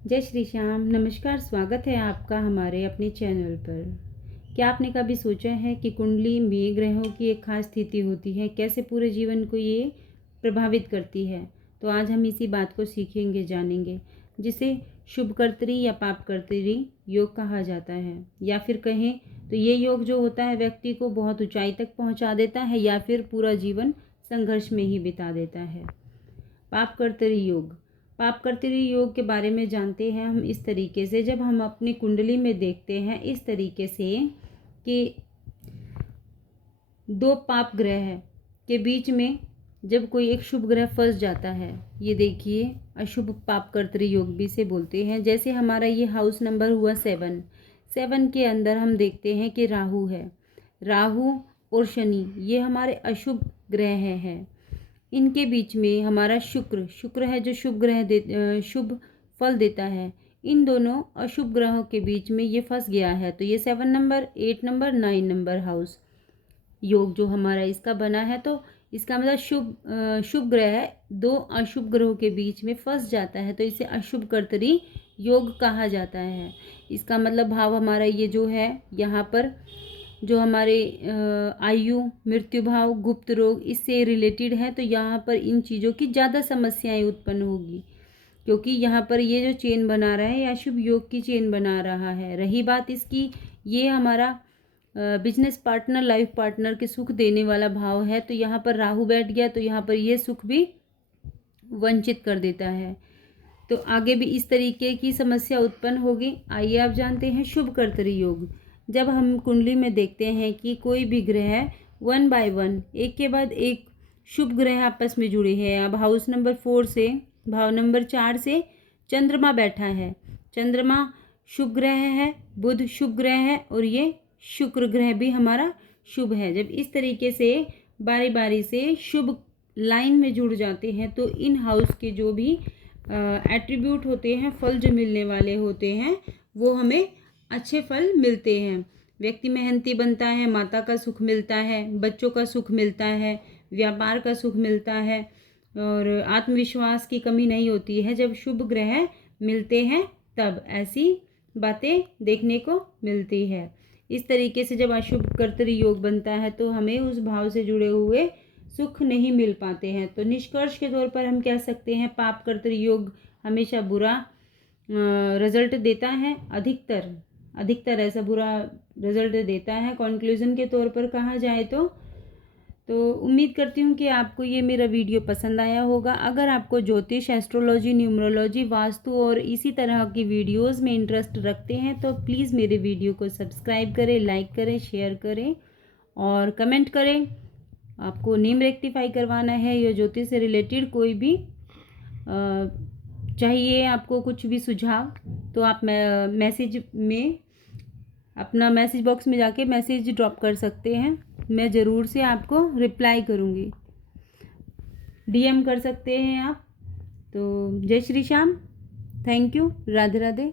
जय श्री श्याम। नमस्कार, स्वागत है आपका हमारे अपने चैनल पर। क्या आपने कभी सोचा है कि कुंडली में ग्रहों की एक खास स्थिति होती है, कैसे पूरे जीवन को ये प्रभावित करती है? तो आज हम इसी बात को सीखेंगे, जानेंगे, जिसे शुभकर्तरी या पापकर्तरी योग कहा जाता है। या फिर कहें तो ये योग जो होता है व्यक्ति को बहुत ऊंचाई तक पहुंचा देता है या फिर पूरा जीवन संघर्ष में ही बिता देता है। पापकर्तरी योग। पापकर्तरी योग के बारे में जानते हैं हम इस तरीके से, जब हम अपनी कुंडली में देखते हैं इस तरीके से कि दो पाप ग्रह के बीच में जब कोई एक शुभ ग्रह फंस जाता है, ये देखिए अशुभ पापकर्तरी योग भी से बोलते हैं। जैसे हमारा ये हाउस नंबर हुआ 7 के अंदर हम देखते हैं कि राहु है। राहु और शनि ये हमारे अशुभ ग्रह हैं। इनके बीच में हमारा शुक्र है जो शुभ फल देता है। इन दोनों अशुभ ग्रहों के बीच में ये फंस गया है, तो ये 7 नंबर, 8 नंबर, 9 नंबर हाउस योग जो हमारा इसका बना है, तो इसका मतलब शुभ ग्रह दो अशुभ ग्रहों के बीच में फंस जाता है, तो इसे अशुभ कर्तरी योग कहा जाता है। इसका मतलब भाव हमारा ये जो है यहाँ पर जो हमारे आयु, मृत्यु भाव, गुप्त रोग इससे रिलेटेड है, तो यहाँ पर इन चीज़ों की ज़्यादा समस्याएं उत्पन्न होगी, क्योंकि यहाँ पर ये जो चेन बना रहा है या शुभ योग की चेन बना रहा है। रही बात इसकी, ये हमारा बिजनेस पार्टनर, लाइफ पार्टनर के सुख देने वाला भाव है, तो यहाँ पर राहु बैठ गया तो यहाँ पर ये सुख भी वंचित कर देता है, तो आगे भी इस तरीके की समस्या उत्पन्न होगी। आइए आप जानते हैं शुभ कर्तरी योग। जब हम कुंडली में देखते हैं कि कोई भी ग्रह 1 बाय 1 एक के बाद एक शुभ ग्रह आपस में जुड़े हैं। अब हाउस नंबर 4 से, भाव नंबर 4 से चंद्रमा बैठा है। चंद्रमा शुभ ग्रह है, बुध शुभ ग्रह है और ये शुक्र ग्रह भी हमारा शुभ है। जब इस तरीके से बारी बारी से शुभ लाइन में जुड़ जाते हैं, तो इन हाउस के जो भी एट्रीब्यूट होते हैं, फल जो मिलने वाले होते हैं, वो हमें अच्छे फल मिलते हैं। व्यक्ति मेहनती बनता है, माता का सुख मिलता है, बच्चों का सुख मिलता है, व्यापार का सुख मिलता है और आत्मविश्वास की कमी नहीं होती है। जब शुभ ग्रह मिलते हैं तब ऐसी बातें देखने को मिलती है। इस तरीके से जब अशुभ कर्तरी योग बनता है तो हमें उस भाव से जुड़े हुए सुख नहीं मिल पाते हैं। तो निष्कर्ष के तौर पर हम कह सकते हैं पाप कर्तरी योग हमेशा बुरा रिजल्ट देता है, अधिकतर ऐसा बुरा रिजल्ट देता है। कंक्लूजन के तौर पर कहा जाए तो उम्मीद करती हूँ कि आपको ये मेरा वीडियो पसंद आया होगा। अगर आपको ज्योतिष, एस्ट्रोलॉजी, न्यूमरोलॉजी, वास्तु और इसी तरह की वीडियोस में इंटरेस्ट रखते हैं तो प्लीज़ मेरे वीडियो को सब्सक्राइब करें, लाइक करें, शेयर करें और कमेंट करें। आपको नेम रेक्टिफाई करवाना है या ज्योतिष से रिलेटेड कोई भी चाहिए आपको कुछ भी सुझाव, तो आप मैसेज में अपना मैसेज बॉक्स में जाके मैसेज ड्रॉप कर सकते हैं। मैं ज़रूर से आपको रिप्लाई करूँगी। DM कर सकते हैं आप। तो जय श्री श्याम, थैंक यू, राधे राधे।